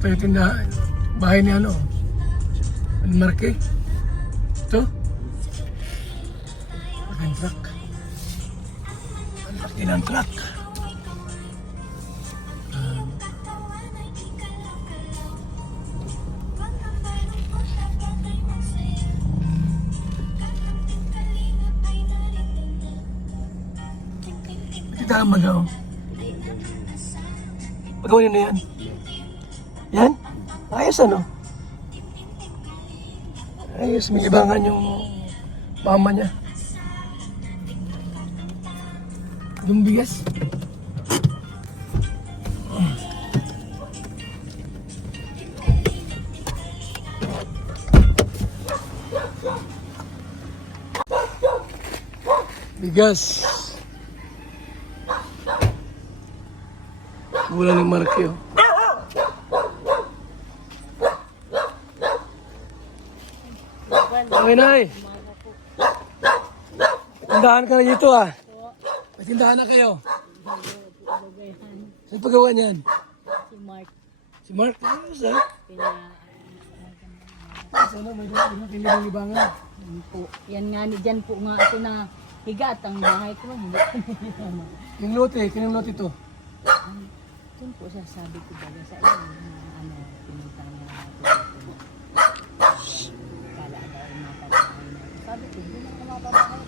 Ito yung tindahan. Bahay ni ano. Marke. Ito. Ang truck. Ang laki ng truck. Tama daw. Pagawin na yan. Yan? Ayos ano? Ayos, may ibangan yung mama niya. Yung bigas. Bigas. Wala ng marke, oh. Okay na eh. Tindahan ka na dito ah. May tindahan na kayo. Saan pagawa niyan? Si Mark. Si Mark? Ayos ah. Sana may tindahan libangan. Yan nga, dyan po nga ako na higat ang bahay ko. Yung lote, kinong lote ito? Doon po sasabi ko baga sa iyo, ano, pinunta niya ako dito. Kala daw ay mapabahay na. Sabi ko, hindi na ako mapabahay.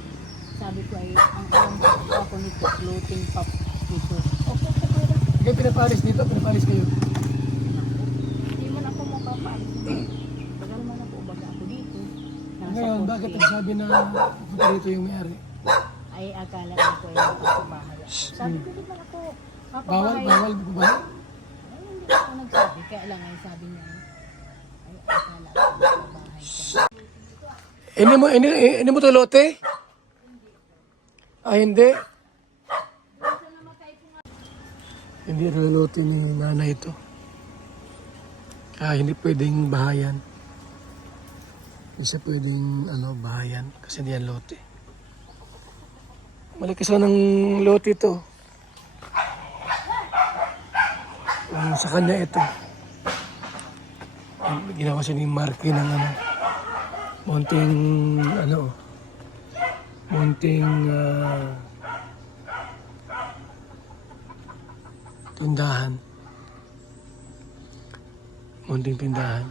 Sabi ko ay, ang alam ko ako nito, floating pop dito. Okay, pwede. Kayo pinapalis dito, pinapalis kayo. Hindi man ako mapapalis. Bagal man ako, baga ako dito. Ngayon, bakit nagsabi na pupunta rito yung may-ari? Ay, akala ko ay mapapabahay ako. Sabi ko, di man ako Bawal, mapapabahay. bawal po ba? Ay, hindi ako nagsabi. Kaya lang ay sabi niya, ay akala ko mapapabahay ka. Ini mo to lote? Ah, hindi. Hindi ito lote ni nanay ito. Kaya hindi pwedeng bahayan. Hindi siya pwedeng bahayan kasi hindi yan lote. Malakas ng lote ito. Sa kanya ito. Ginawa siya ni Marky ng munting tindahan. Munting tindahan.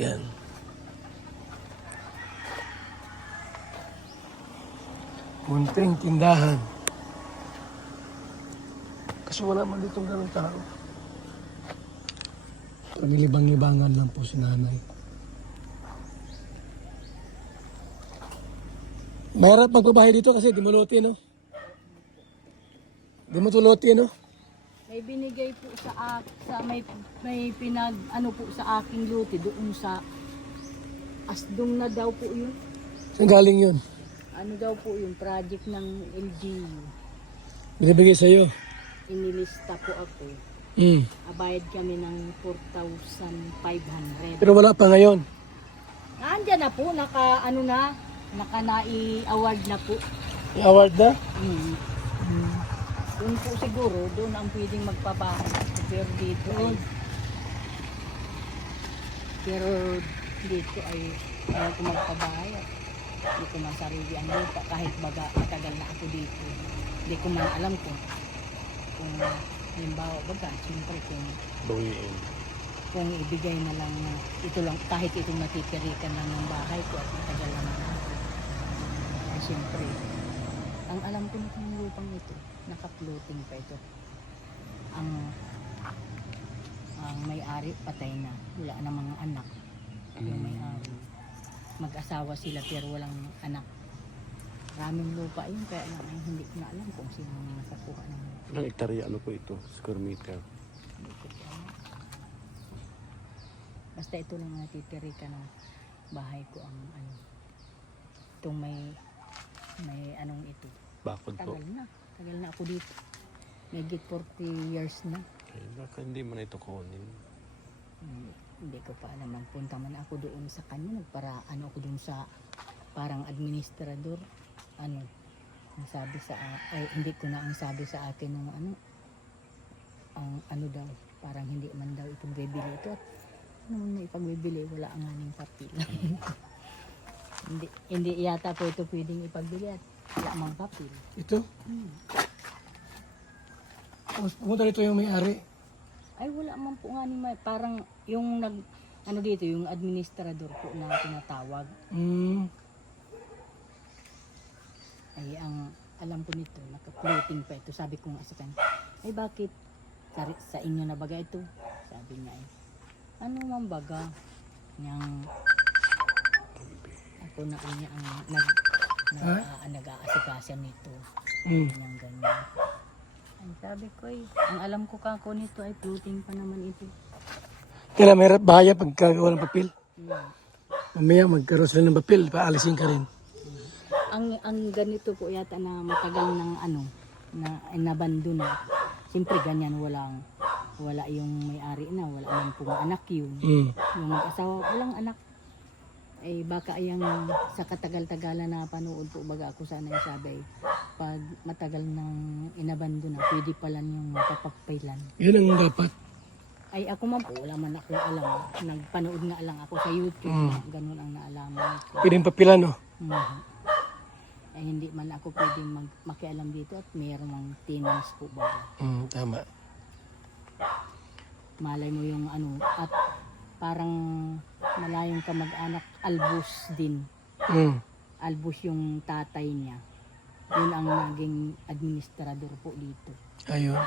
Yan. Munting tindahan. Kasi wala man ditong ganong tao. Pamilibang-libangan lang po si nanay. Mahirap magbabahay dito kasi di mo lote, no? Di mo to lote, no? May binigay po sa may pinag ano po sa aking lote doon sa Asdong na daw po yun. Saan galing yun? Ano daw po yung project ng LGU. Binibigay sa'yo? Inilista po ako. Abayad kami ng 4,500. Pero wala pa ngayon. Nandiyan na po, naka nai-award na po. I-award na? Doon po siguro, doon ang pwedeng magpabahay. Pero dito ay ayaw ko magpabahay. Hindi ko man sarili ang lupa kahit baga matagal na ako dito. Hindi ko man alam kung halimbawa baga, siyempre kung ibigay na lang na ito lang, kahit itong natitirikan lang ng bahay ko at matagal na naman. Ay siyempre, ang alam ko nitong lupang ito, naka-floating pa ito. Ang may-ari patay na, wala na mga anak. Yung may-ari, mag-asawa sila pero walang anak. Maraming lupa yun, kaya lang ay hindi ko na alam kung sino nakakuha ng lupa. Ilang hektarya ano po ito? Square meter? Hindi ko po alam. Basta ito lang natitirikan ng bahay ko ang itong may anong ito. Bakod po? Tagal na ako dito. May 40 years na. Ay, baka hindi mo na ito kunin. Hindi ko pa alam. Nagpunta man ako doon sa kanya. Ako doon sa parang administrador. Ang sabi sa ay hindi ko na ang sabi sa akin ng ano ang ano daw parang hindi man daw ipagbibili ito at ano na ipagbibili wala ang aning papel. hindi yata po ito pwedeng ipagbili at wala mang papel. Ito? Tapos pumunta dito yung may-ari. Ay wala man po nga ni parang yung ano dito yung administrador po na tinatawag. Ay ang alam ko nito naka-floating pa ito. Sabi ko nga sa kanya, ay bakit sa inyo na baga ito? Sabi niya ano man baga niyang ako na niya ang nag-aasikaso nito. Niyang ganyan. Ay, sabi ko ang alam ko kako nito ay floating pa naman ito. Kaya mahirap bahaya pagkagawa ng papel. Mamaya magkaroon sila ng papel, paalisin ka rin. Ang ganito po yata na matagal ng ano na nabando na. Siyempre ganyan wala yung may-ari na, wala man pong anak yun. Yung mag-asawa walang anak. Ay baka yung sa katagal-tagalan na panood po baga ako sana yung sabi pag matagal nang inabando na pwede pala yung mapapagpailan. Yun ang dapat. Ay ako man po wala man ako alam. Nagpanood nga lang ako sa YouTube. Ganun ang naalaman ko. Pwedeng papilan, no? Ay hindi man ako pwedeng makialam dito at mayroon ng tenants po ba. Tama. Malay mo yung ano at parang malayong kamag-anak albus din. Albus yung tatay niya. Yun ang naging administrador po dito. Ayun.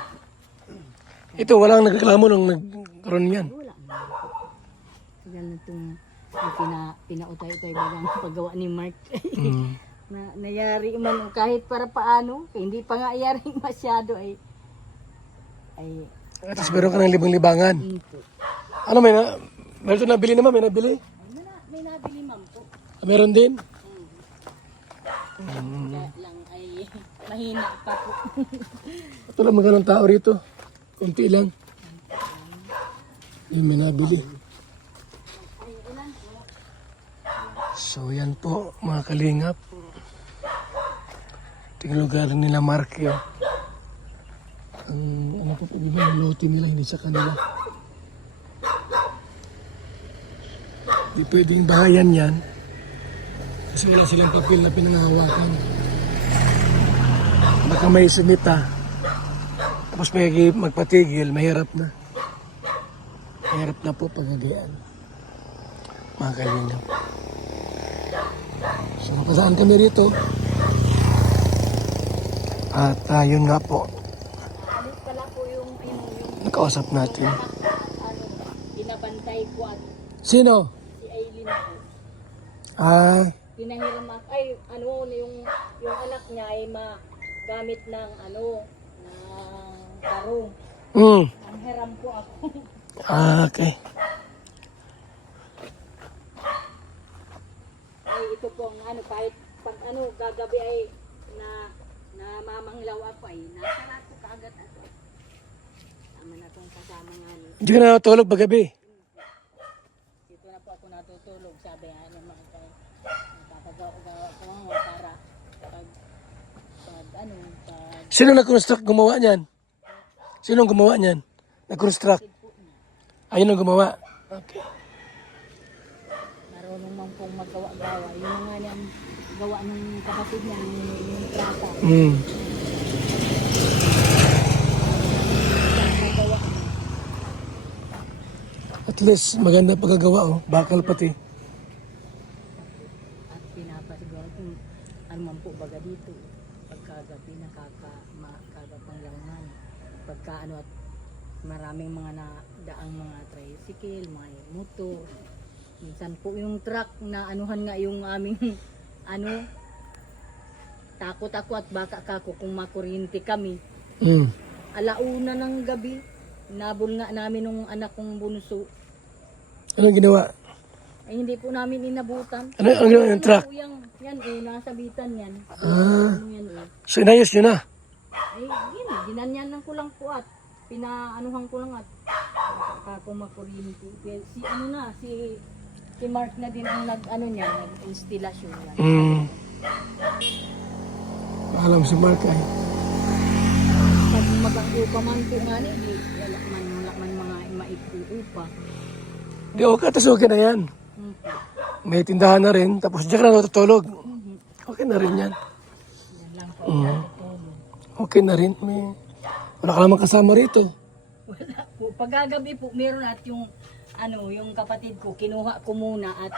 Ito, walang nagreklamo nung nagkaroon yan. Wala na. Ganun itong pinautay-utay bagang paggawa ni Mark. Na nayari man kahit para paano, hindi pa nga yari masyado ay At least meron ka ng libang-libangan. Ano, meron ito nabili naman, may nabili? may nabili ma'am po. Meron din? Kaya lang ay mahina pa po. Ito lang magandang tao rito. Kunti lang. Yung may nabili. So yan po mga kalingap. Ito yung lugar nila Mark yun. Ang ano po yung lote nila hindi sa kanila. Hindi pwedeng bahayan yan. Kasi wala silang papel na pinangahawakan. Baka may sumita. Tapos may magpatigil, mahirap na. Mahirap na po pagagayaan. Mga kalingap. So napasaan kami rito. At yun nga po. Ano pala po yung Nakausap natin. binabantay ko at Sino? si Aileen po. Ay, Pinahiram ako, ay ano yung anak niya ay magamit ng ano ng karong. Ang hiram po ako. Okay. Ay ito po ang ano kahit pag ano gagabi ay na mamanglaw ako ay nasa lato kaagad ako. Tama na tong kasama nga ni. Hindi ka na natulog paggabi. Dito na po ako natutulog sabi ano mga kay napapagawa ko nga para pag ano pag Sino nag-construct gumawa niyan? Sino gumawa niyan? Nag-construct? Ayun ang gumawa. Okay. marunong man pong magawa-gawa. Yun nga niyang gawa ng kapatid niya, yung trata. Gawa. At least maganda pagkagawa, oh. Bakal pati. At pinapasiguro kung ano man po baga dito. Pagkagabi nakakapanglangan. Pagka ano at maraming mga daang mga tricycle, mga motor. Minsan po yung truck na anuhan nga yung aming ano takot ako at baka kako kung makuryente kami. Alauna ng gabi, nabol nga namin nung anak kong bunso. Anong ginawa? Ay hindi po namin inabutan. Ano ginawa yung truck? Yan, nasa bitan yan. Ah. Ano yan So inayos nyo na? Ay, ginanyanan ko lang po at pinaanuhan ko lang at kako makuryente. Si Mark na din ang nag-ano niya, nag-instalasyon yan. Alam si Mark ay. Pag mag-upa man po nga di wala man mga maipuupa. Di okay, tapos okay na yan. May tindahan na rin, tapos diyan ka na natutulog. Okay na rin yan. Yan lang po. Okay na rin. Wala ka naman kasama rito. Wala po. Pagkagabi po, meron at yung yung kapatid ko, kinuha ko muna at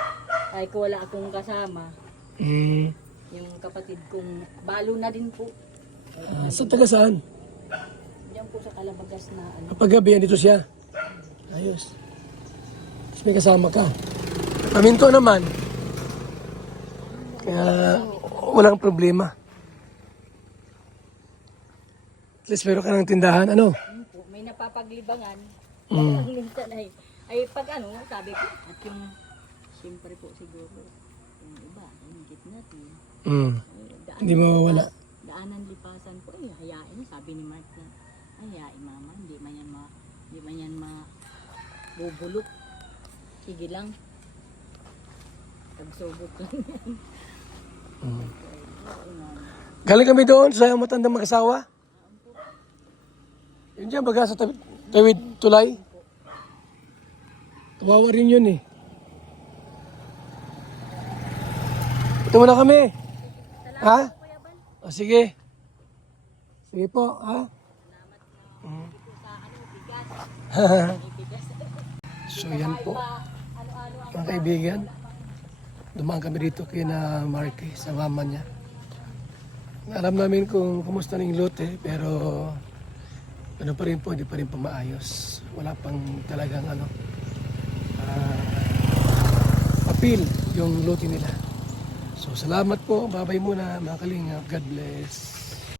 ay ko wala akong kasama. Mm. Yung kapatid kong balo na din po. Sa taga saan? Diyan po sa Calabagas na Kapag gabi, dito siya. Ayos. Tapos may kasama ka. Paminto naman. Kaya walang problema. At least meron ka ng tindahan. Ano? Yun po, may napapaglibangan. Mm. Minsan ay pag sabi ko, at yung, siyempre po siguro, yung iba, hingit natin. Mm. Hindi mawawala. Daanan lipasan po, hayain, sabi ni Mark na, hayain mama, hindi man yan bubulok. Sige lang. Pagsubok lang yan. Galing kami doon sa matandang mag-asawa. Yun dyan, baga sa tawid tulay. Kawawa rin yun eh. Ito muna kami. Ha? O, sige. Sige po, ha? So yan po. Mga kaibigan. Dumaan kami dito kay na Marky sa mama niya. Alam namin kung kumusta ng lote, pero ano pa rin po, hindi pa rin po maayos. Wala pang talagang appeal yung lote nila. So salamat po, babay muna mga kalingap. God bless.